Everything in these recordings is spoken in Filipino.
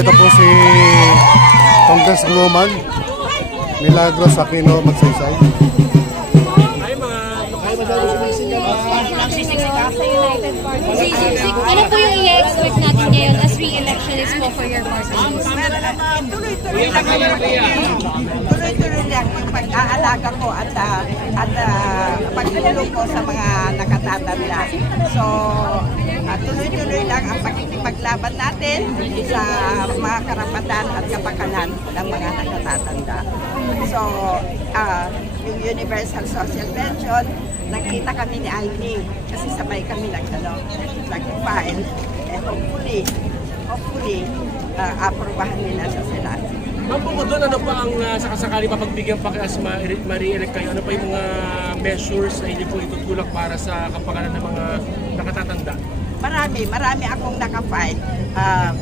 ito po si Congresswoman Milagros Aquino Magsaysay. Sa United Party. Ano po yung i-expect natin ngayon as re-election is po for your party? Tuloy-tuloy lang ang pag-aalaga ko at pagtulong ko sa mga nakatatanda. So, tuloy-tuloy lang ang pagkikipaglaban natin sa mga karapatan at kapakanan ng mga nakatatanda. So, yung Universal Social Pension, nakita kami ni Ivy kasi sabay kami nag-file. Hopefully, aprobahan nila sa Senado. Ma'am, po doon, ano pa ang sakasakali pagbigyan pa as ma-re-elect kayo? Ano pa yung mga measures na hindi po itutulak para sa kapakanan ng mga nakatatanda? Marami akong naka-file.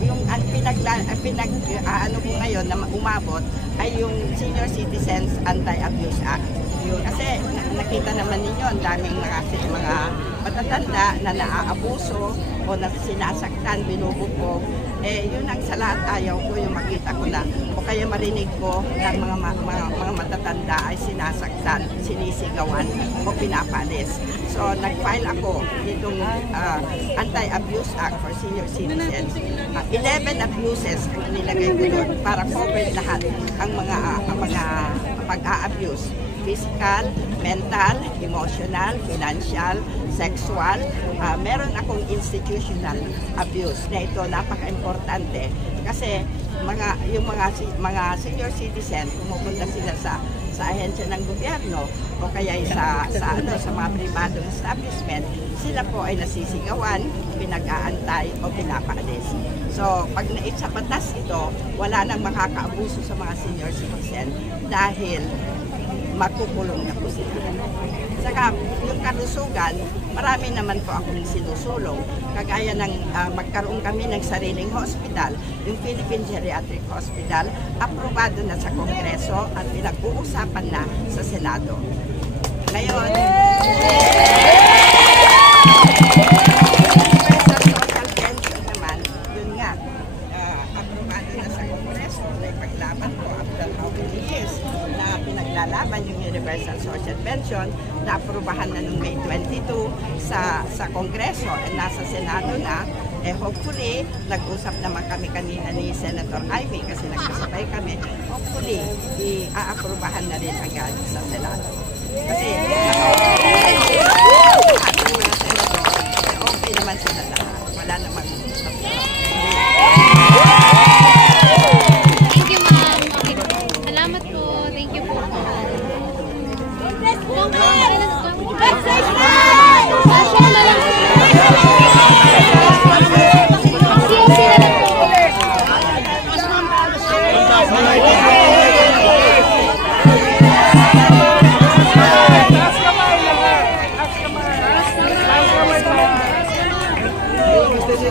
Yung ano ko ngayon na umabot ay yung Senior Citizens Anti-Abuse Act. Kasi nakita naman ninyo ang daming mga matatanda na naaabuso o na sinasaktan, binububog. Yun ang sa lahat ayaw ko, yung makita ko na o kaya marinig ko ng mga matatanda ay sinasaktan, sinisigawan o pinapalis. So nag-file ako nitong Anti-Abuse Act for Senior Citizens. 11 abuses ang nilagay ko doon para cover lahat ang mga pag-a-abuse. Physical, mental, emotional, financial, sexual. Meron akong institutional abuse na ito napaka-importante kasi yung mga senior citizen pumupunta sila sa ahensya ng gobyerno o kaya sa mga pribadong establishment, sila po ay nasisigawan, pinag-aantay o pinapaalis. So, pag sa batas ito, wala nang makakaabuso sa mga senior citizen dahil makukulong na po sila. Saka yung kalusugan, marami naman po akong sinusulong. Kagaya ng magkaroon kami ng sariling hospital, yung Philippine Geriatric Hospital, aprobado na sa Kongreso at pinag-uusapan na sa Senado. Ngayon, sa social pension naman, yun nga, aprobado na sa Kongreso, na ipaglaban ko after how many years na pinaglalaban yung Universal Social Pension, na-aprobahan na noong May 22 sa Kongreso at nasa Senado na. Hopefully, nag-usap naman kami kanina ni Senator Ivy kasi nagkasabay kami. Hopefully, i-aprobahan na rin agad sa Senado. Kasi okay naman sila lahat. Wala namang Thank you, ma'am. Salamat po. Thank you po.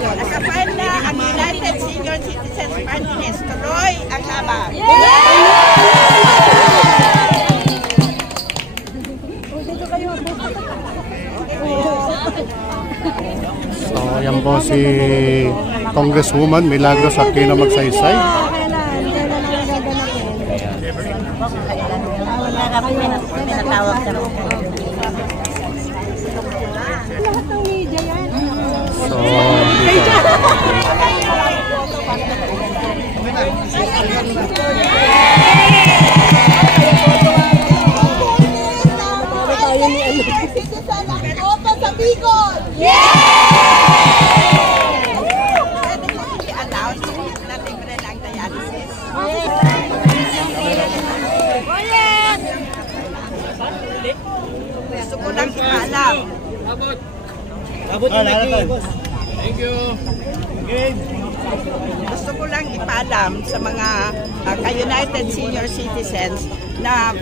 Nakapal na ang United Senior Citizens Party List. Tuloy ang laban. So, yan po si Congresswoman Milagros Aquino Magsaysay. So, gusto ko lang ipaalam. Thank you. Gusto ko lang ipaalam sa mga ka-United Senior Citizens na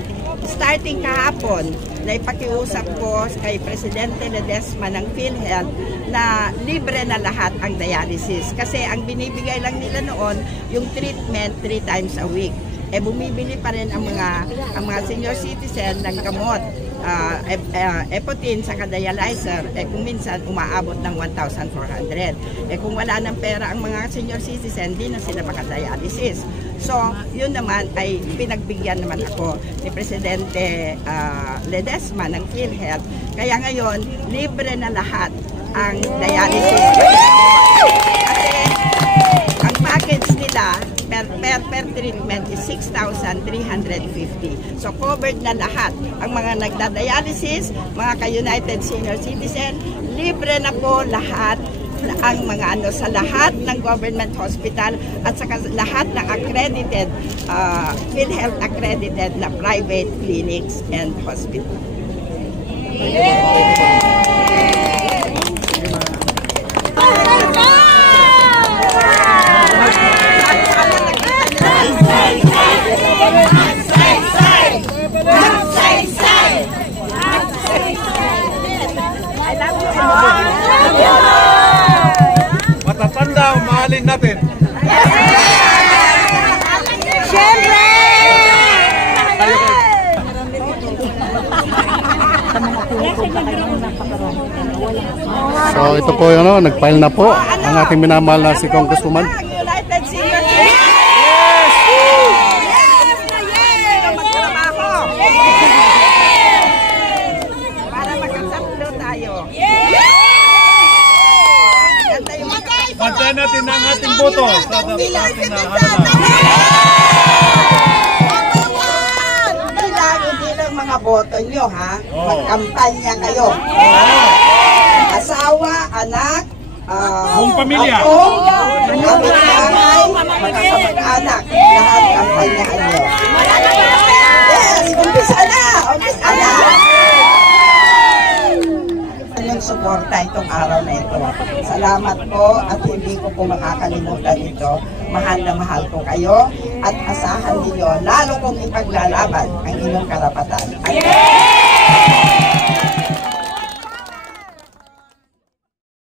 starting kahapon na ipakiusap ko kay Presidente Ledesma ng PhilHealth na libre na lahat ang dialysis. Kasi ang binibigay lang nila noon yung treatment 3 times a week. Bumibili pa rin ang mga senior citizen ng gamot Epotin sa dialyzer, kung minsan umaabot ng 1,400. Kung wala ng pera ang mga senior citizen, di na sila makadialysis. So, yun naman ay pinagbigyan naman ako ni Presidente Ledesma ng PhilHealth. Kaya ngayon, libre na lahat ang dialysis. Kasi ang package nila per treatment is 6,350. So covered na lahat. Ang mga nagda-dialysis, mga ka-United Senior Citizen, libre na po lahat ang mga sa lahat ng government hospital at sa lahat ng accredited PhilHealth accredited na private clinics and hospital. Matatanda, mahalin natin. Siyempre! So ito po yun, nag-file na po ang ating minamahal na si Congresswoman. United Senior Citizen! Para magkasaplo tayo. Pantayan natin ang ating boto sa dapat natin na Hindi lang mga boto nyo, ha? Magkampanya kayo. Asawa, anak, buong pamilya. kapitbahay, magkakamag-anak. Lahat kampanyahan nyo. Yes, umpisa na! Umpisa na! Yung suporta itong araw na ito. Salamat po at hindi ko po makakalimutan ito. Mahal na mahal ko kayo at asahan ninyo lalo kong ipaglalaban ang inyong karapatan.